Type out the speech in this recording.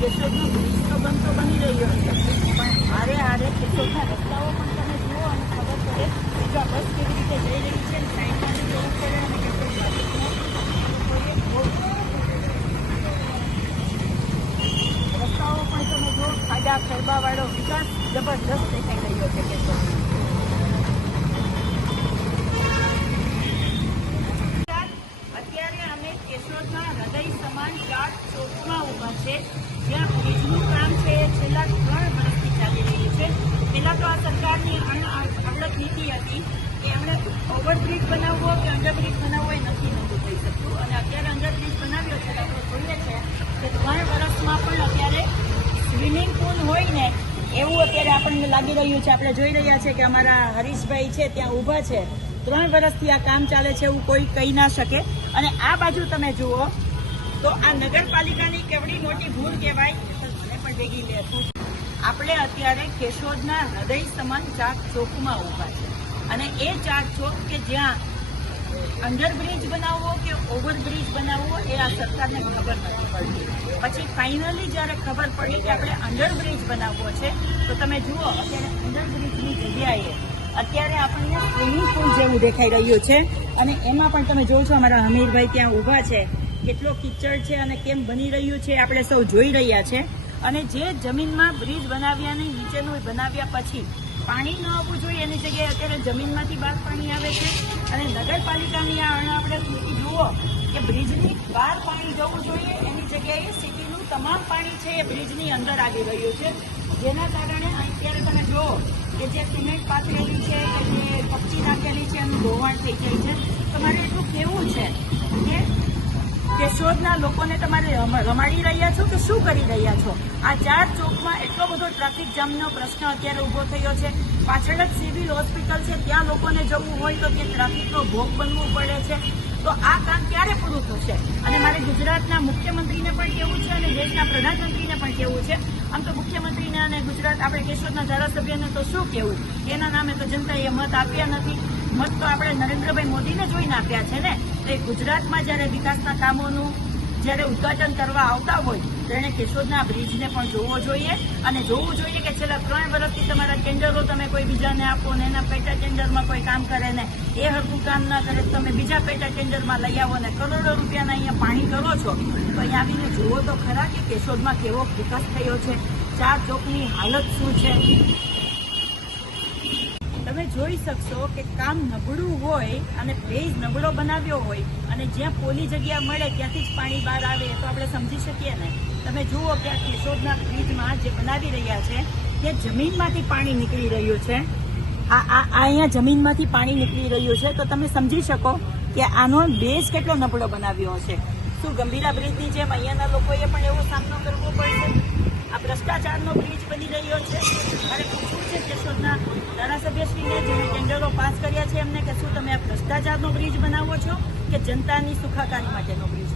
કેશોદનો bridge તો બની રહ્યો છે પણ હારે હારે કેશોદના રસ્તાઓ પણ તમે જુઓ અને ખબર પડે બીજા બસ કેવી રીતે જઈ છે અને કેશોદના પણ તમે જુઓ, ખાડા, ખરબાવાળો વિકાસ જબરદસ્ત દેખાઈ રહ્યો છે કેશોદમાં જ્યાં બ્રિજનું કામ છે, છેલ્લા ત્રણ વર્ષથી ચાલી રહ્યું છે. પહેલાં તો આ સરકારની અન નીતિ હતી કે એમણે ઓવરબ્રિજ બનાવવો કે અંડરબ્રિજ બનાવવો એ નથી નહોતું થઈ શકતું. અને અત્યારે અંડરબ્રિજ બનાવ્યો છે આપણે છે કે ત્રણ વર્ષમાં પણ અત્યારે સ્વિમિંગ પુલ હોય એવું અત્યારે આપણને લાગી રહ્યું છે. આપણે જોઈ રહ્યા છે કે અમારા હરીશભાઈ છે, ત્યાં ઊભા છે. ત્રણ વર્ષથી આ કામ ચાલે છે, એવું કોઈ કહી ના શકે. અને આ બાજુ તમે જુઓ તો આ નગરપાલિકાની કેવડી મોટી ભૂલ કહેવાય મને પણ ભેગી લેતું આપણે અત્યારે કેશોદના હૃદય સમાન ચાક ચોકમાં ઊભા છે. અને એ ચાક ચોક કે જ્યાં અંડરબ્રિજ બનાવવો કે ઓવરબ્રિજ બનાવવો એ આ સરકારને ખબર નથી પડતી. પછી ફાઇનલી જ્યારે ખબર પડી કે આપણે અંડરબ્રિજ બનાવવો છે, તો તમે જુઓ અત્યારે અંડરબ્રિજની જગ્યાએ અત્યારે આપણને સ્વિમિંગ પુલ જેવું દેખાઈ રહ્યું છે. અને એમાં પણ તમે જોવો છો અમારા હમીરભાઈ ત્યાં ઊભા છે. કેટલો કિચડ છે અને કેમ બની રહ્યું છે આપણે સૌ જોઈ રહ્યા છે. અને જે જમીનમાં બ્રિજ બનાવ્યાની નીચેનું બનાવ્યા પછી પાણી ન આવવું જોઈએ એની જગ્યાએ અત્યારે જમીનમાંથી બહાર પાણી આવે છે. અને નગરપાલિકાની આ આપણે જુઓ કે બ્રિજની બહાર પાણી જવું જોઈએ એની જગ્યાએ સિટીનું તમામ પાણી છે એ બ્રિજની અંદર આવી રહ્યું છે. જેના કારણે અત્યારે તમે જુઓ કે જે સિમેન્ટ પાથરેલી છે, કે જે પક્ષી નાખેલી છે, એનું ધોવાણ થઈ જાય છે. તમારે એટલું કેવું છે કે કેશોદના લોકોને તમારે રમ- રમાડી રહ્યા છો કે શું કરી રહ્યા છો? આ ચાર ચોકમાં એટલો બધો ટ્રાફિક જામનો પ્રશ્ન અત્યારે ઊભો થયો છે. પાછળ જ સિવિલ હોસ્પિટલ છે. ત્યાં લોકોને જવું હોય તો ત્યાં ટ્રાફિકનો ભોગ બનવું પડે છે. તો આ કામ ક્યારે પૂરું થશે? અને મારે ગુજરાતના મુખ્યમંત્રીને પણ કહેવું છે અને દેશના પ્રધાનમંત્રીને પણ કહેવું છે? આમ તો મુખ્યમંત્રીને અને ગુજરાત આપણે કેશોદના ધારાસભ્યને તો શું કહેવું એના નામે તો જનતાએ મત આપ્યા નથી. મત તો આપણે નરેન્દ્રભાઈ મોદીને જોઈને આપ્યા છે ને? એ ગુજરાતમાં જ્યારે વિકાસના કામોનું જ્યારે ઉદઘાટન કરવા આવતા હોય તો એણે કેશોદના બ્રિજને પણ જોવો જોઈએ. અને જોવું જોઈએ કે છેલ્લા ત્રણ વર્ષથી તમારા ટેન્ડરો તમે કોઈ બીજાને આપો ને એના પેટા ટેન્ડરમાં કોઈ કામ કરે ને એ હરખું કામ ના કરે તમે બીજા પેટા ટેન્ડરમાં લઈ આવો ને કરોડો રૂપિયાના અહીંયા પાણી કરો છો. તો અહીંયા આવીને જુઓ તો ખરા કે કેશોદમાં કેવો વિકાસ થયો છે. ચાર ચોકની હાલત શું છે? તમે જોઈ શકશો કે કામ નબળું હોય અને ભેજ નબળો બનાવ્યો હોય અને જ્યાં પોલી જગ્યા મળે ત્યાંથી જ પાણી બહાર આવે તો આપણે સમજી શકીએ ને. તમે જુઓ કે આ કેશોદના બ્રિજમાં જે બનાવી રહ્યા છે તે જમીનમાંથી પાણી નીકળી રહ્યું છે. આ આ અહીંયા જમીનમાંથી પાણી નીકળી રહ્યું છે. તો તમે સમજી શકો કે આનો બેઝ કેટલો નબળો બનાવ્યો હશે. શું ગંભીરા બ્રિજની જેમ અહીંયાના લોકોએ પણ એવો સામનો કરવો પડશે? આ ભ્રષ્ટાચારનો બ્રિજ બની રહ્યો છે. મારે પૂછવું છે કેશોદના ધારાસભ્યશ્રીને જેને ટેન્ડરો પાસ કર્યા છે એમને કે શું તમે આ ભ્રષ્ટાચારનો બ્રિજ બનાવો છો કે જનતાની સુખાકારી માટેનો બ્રિજ